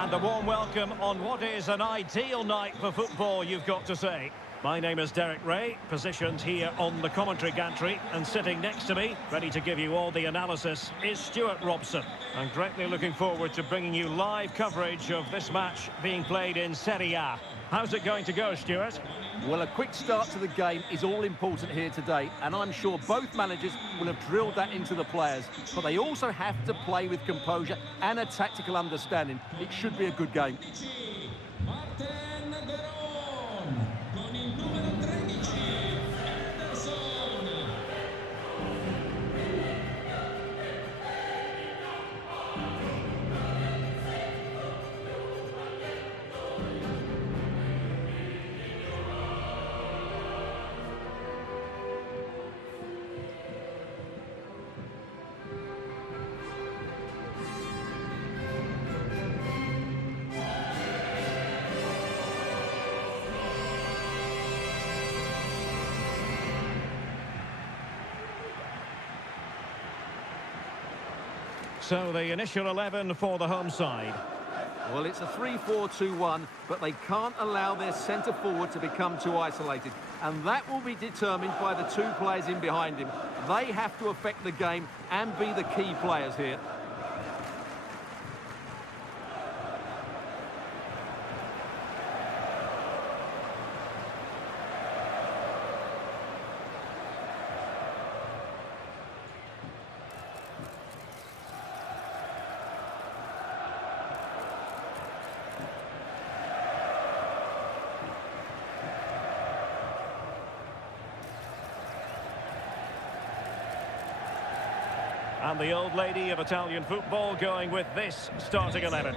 And a warm welcome on what is an ideal night for football, you've got to say. My name is Derek Ray, positioned here on the commentary gantry, and sitting next to me, ready to give you all the analysis, is Stuart Robson. I'm greatly looking forward to bringing you live coverage of this match being played in Serie A. How's it going to go, Stuart? Well, a quick start to the game is all important here today, and I'm sure both managers will have drilled that into the players. But they also have to play with composure and a tactical understanding. It should be a good game. So the initial 11 for the home side. Well, it's a 3-4-2-1, but they can't allow their centre-forward to become too isolated. And that will be determined by the two players in behind him. They have to affect the game and be the key players here. And the old lady of Italian football going with this starting 11.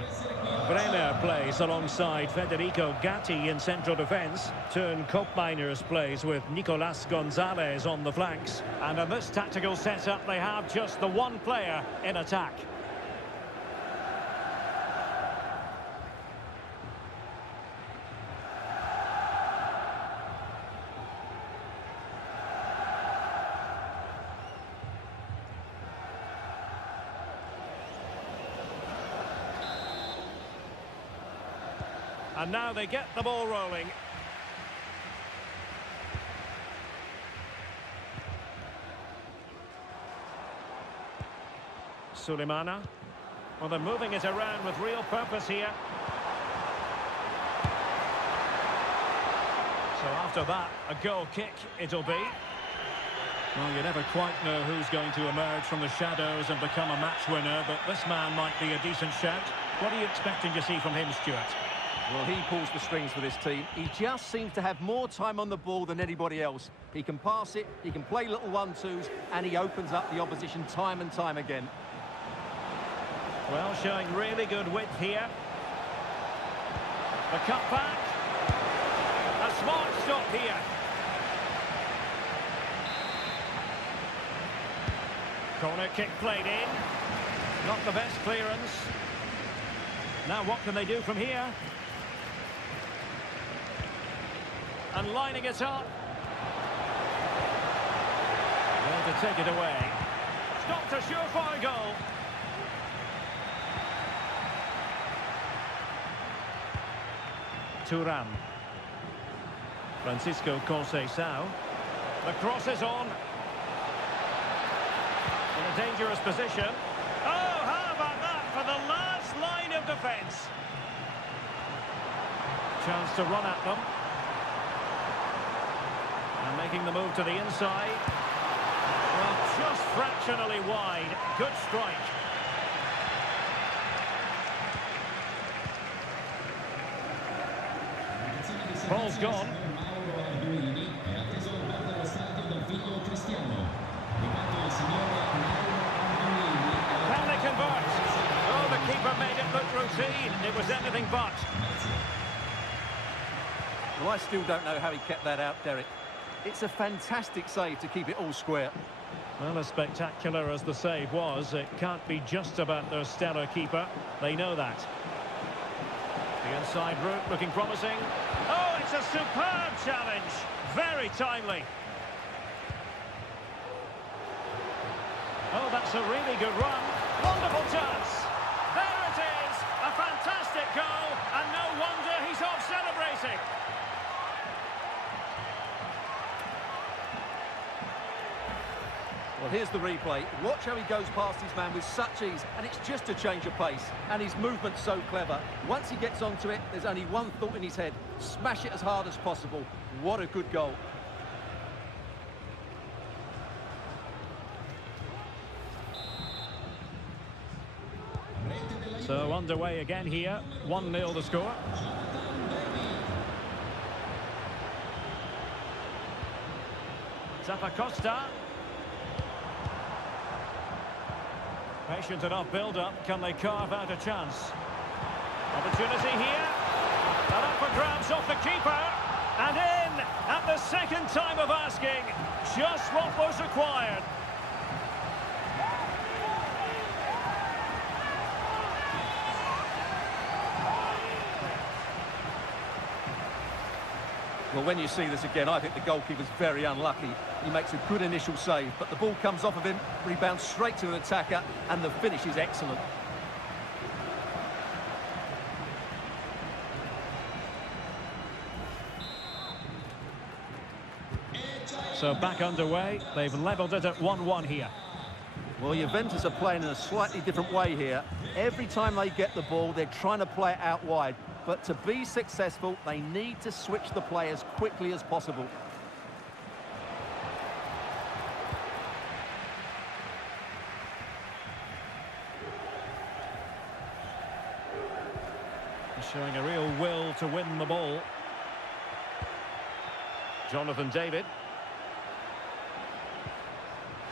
Bremer plays alongside Federico Gatti in central defence. Teun Koopmeiners plays with Nicolas Gonzalez on the flanks. And in this tactical setup, they have just the one player in attack. And now they get the ball rolling. Sulemana. Well, they're moving it around with real purpose here. So after that, a goal kick it'll be. Well, you never quite know who's going to emerge from the shadows and become a match winner, but this man might be a decent shout. What are you expecting to see from him, Stuart? Well, he pulls the strings for this team. He just seems to have more time on the ball than anybody else. He can pass it, he can play little 1-2s, and he opens up the opposition time and time again. Well, showing really good width here. The cut back. A smart stop here. Corner kick played in. Not the best clearance. Now what can they do from here? And lining it up. Well, to take it away. Stopped a surefire goal. Thuram. Francisco Conceição. The cross is on. In a dangerous position. Oh, how about that for the last line of defence? Chance to run at them. And making the move to the inside. Well, just fractionally wide. Good strike. Ball's gone. Can they convert? Oh, the keeper made it look routine. It was anything but. Well, I still don't know how he kept that out, Derek. It's a fantastic save to keep it all square. Well, as spectacular as the save was, it can't be just about their stellar keeper. They know that. The inside route looking promising. Oh, it's a superb challenge. Very timely. Oh, that's a really good run. Wonderful chance. There it is. A fantastic goal. the replay. Watch how he goes past his man with such ease, and it's just a change of pace. And his movement's so clever. Once he gets onto it, there's only one thought in his head. Smash it as hard as possible. What a good goal. So underway again here. 1-0 the score. Zappacosta. Patient enough build-up. Can they carve out a chance? Opportunity here. And up for grabs off the keeper. And in at the second time of asking. Just what was required. Well, when you see this again, I think the goalkeeper's very unlucky. He makes a good initial save, but the ball comes off of him, rebounds straight to an attacker, and the finish is excellent. So back underway. They've levelled it at 1-1 here. Well, Juventus are playing in a slightly different way here. Every time they get the ball, they're trying to play it out wide. But to be successful, they need to switch the play as quickly as possible. Showing a real will to win the ball. Jonathan David.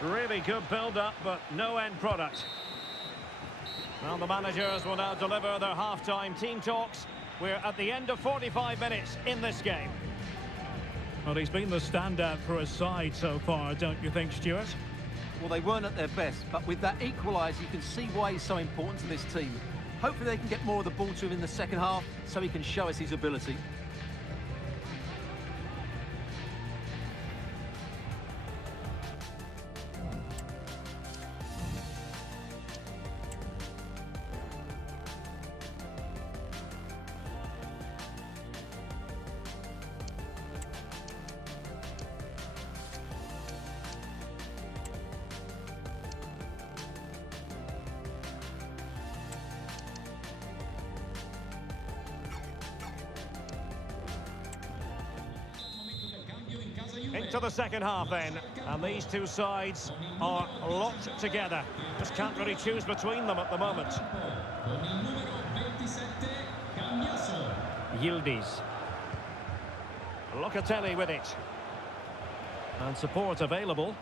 Really good build-up, but no end product. Well, the managers will now deliver their half-time team talks. We're at the end of 45 minutes in this game. Well, he's been the standout for his side so far, don't you think, Stuart? Well, they weren't at their best, but with that equaliser, you can see why he's so important to this team. Hopefully they can get more of the ball to him in the second half so he can show us his ability. Into the second half then, and these two sides are locked together. Just can't really choose between them at the moment. Yildiz. Locatelli with it. And support available.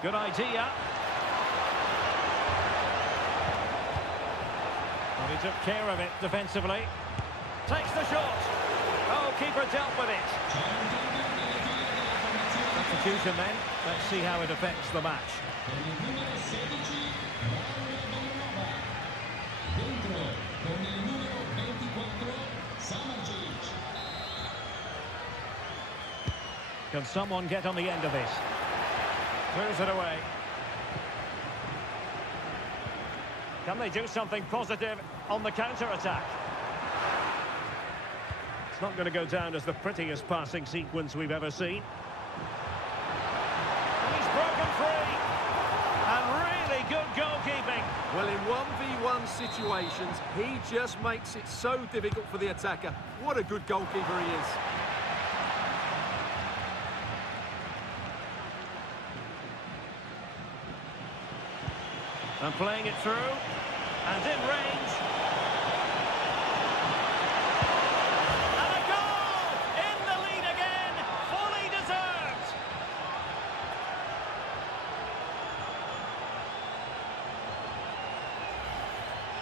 Good idea. Well, he took care of it defensively. Takes the shot. Oh, keeper dealt with it. Substitution then. Let's see how it affects the match. Can someone get on the end of this? Clears it away. Can they do something positive on the counter-attack? It's not going to go down as the prettiest passing sequence we've ever seen. Broken free, and really good goalkeeping. Well, in 1v1 situations, he just makes it so difficult for the attacker. What a good goalkeeper he is. And playing it through, and in range. And a goal! In the lead again, fully deserved.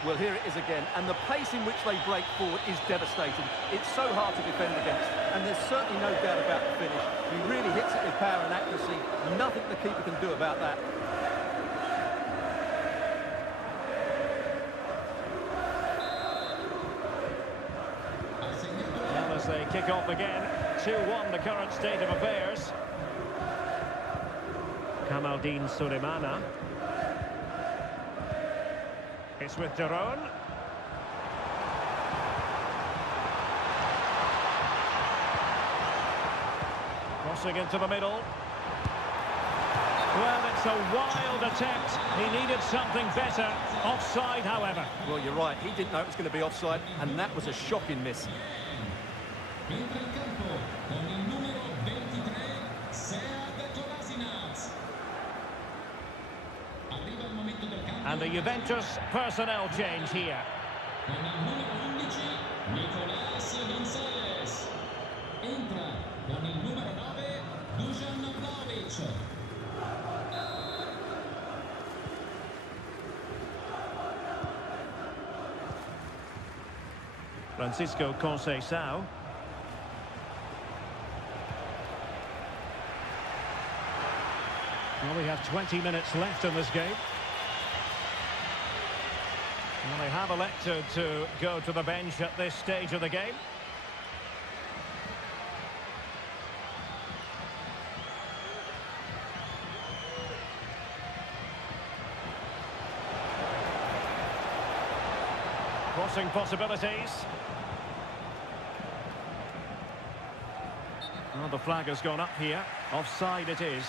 Well, here it is again, and the pace in which they break forward is devastating. It's so hard to defend against, and there's certainly no doubt about the finish. He really hits it with power and accuracy. Nothing the keeper can do about that. Well, as they kick off again, 2-1 the current state of affairs. Kamaldeen Sulemana. It's with Daron. Crossing into the middle. Well, it's a wild attempt. He needed something better. Offside, however. Well, you're right. He didn't know it was going to be offside, and that was a shocking miss. Entra in campo con il numero 23, Arriva il momento del cambio. And the Juventus personnel change here. Con il numero 11, Nicolas Gonzalez. Entra con il numero 9, Dusan Vlahovic. Francisco Conceição. Well, we have 20 minutes left in this game. Well, they have elected to go to the bench at this stage of the game. Crossing possibilities. Well, the flag has gone up here. Offside it is.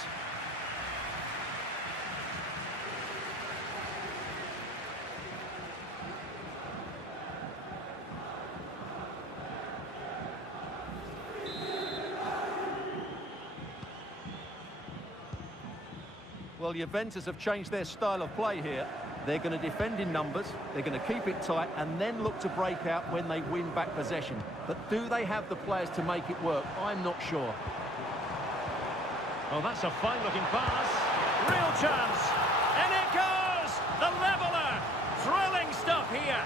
Well, Juventus have changed their style of play here. They're going to defend in numbers, they're going to keep it tight, and then look to break out when they win back possession. But do they have the players to make it work? I'm not sure. Well, that's a fine-looking pass. Real chance. And it goes! The leveller! Thrilling stuff here.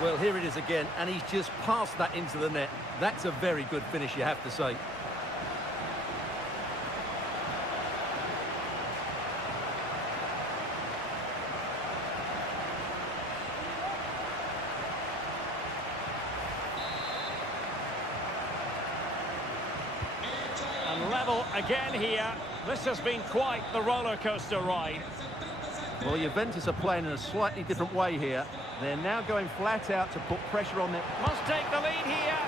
Well, here it is again, and he's just passed that into the net. That's a very good finish, you have to say. And level again here. This has been quite the roller coaster ride. Well, Juventus are playing in a slightly different way here. They're now going flat out to put pressure on them. Must take the lead here.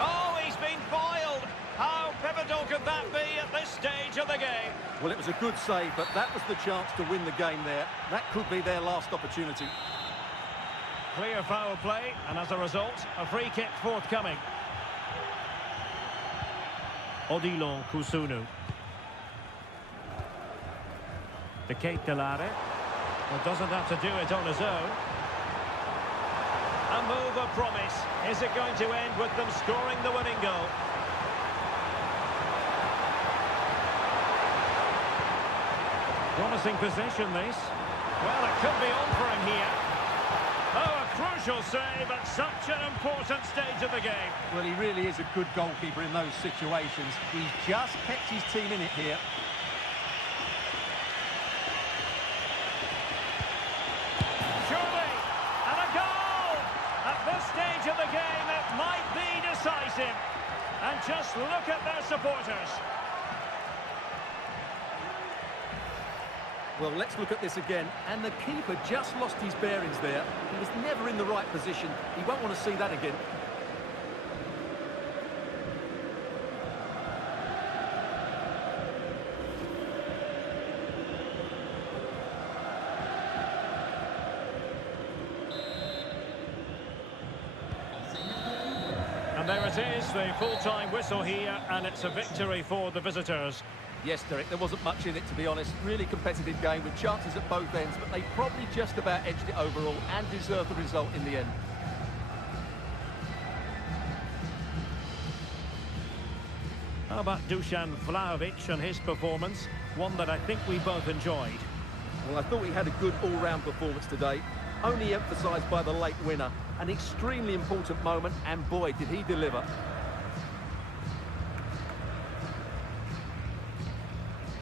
Oh, he's been foiled. How pivotal could that be at this stage of the game? Well, it was a good save, but that was the chance to win the game there. That could be their last opportunity. Clear foul play, and as a result, a free kick forthcoming. Odilon Kusunu. De Ketelare. Well, doesn't have to do it on his own. A move of promise. Is it going to end with them scoring the winning goal? Promising possession, this. Well, it could be on for him here. Oh, a crucial save at such an important stage of the game. Well, he really is a good goalkeeper in those situations. He's just kept his team in it here. Surely, and a goal! At this stage of the game, it might be decisive. And just look at their supporters. Well, let's look at this again. And the keeper just lost his bearings there. He was never in the right position. He won't want to see that again. And there it is, the full-time whistle here, and it's a victory for the visitors. Yes, Derek, there wasn't much in it, to be honest. Really competitive game with chances at both ends, but they probably just about edged it overall and deserved the result in the end. How about Dusan Vlahovic and his performance? One that I think we both enjoyed. Well, I thought he had a good all-round performance today, only emphasised by the late winner. An extremely important moment, and boy, did he deliver.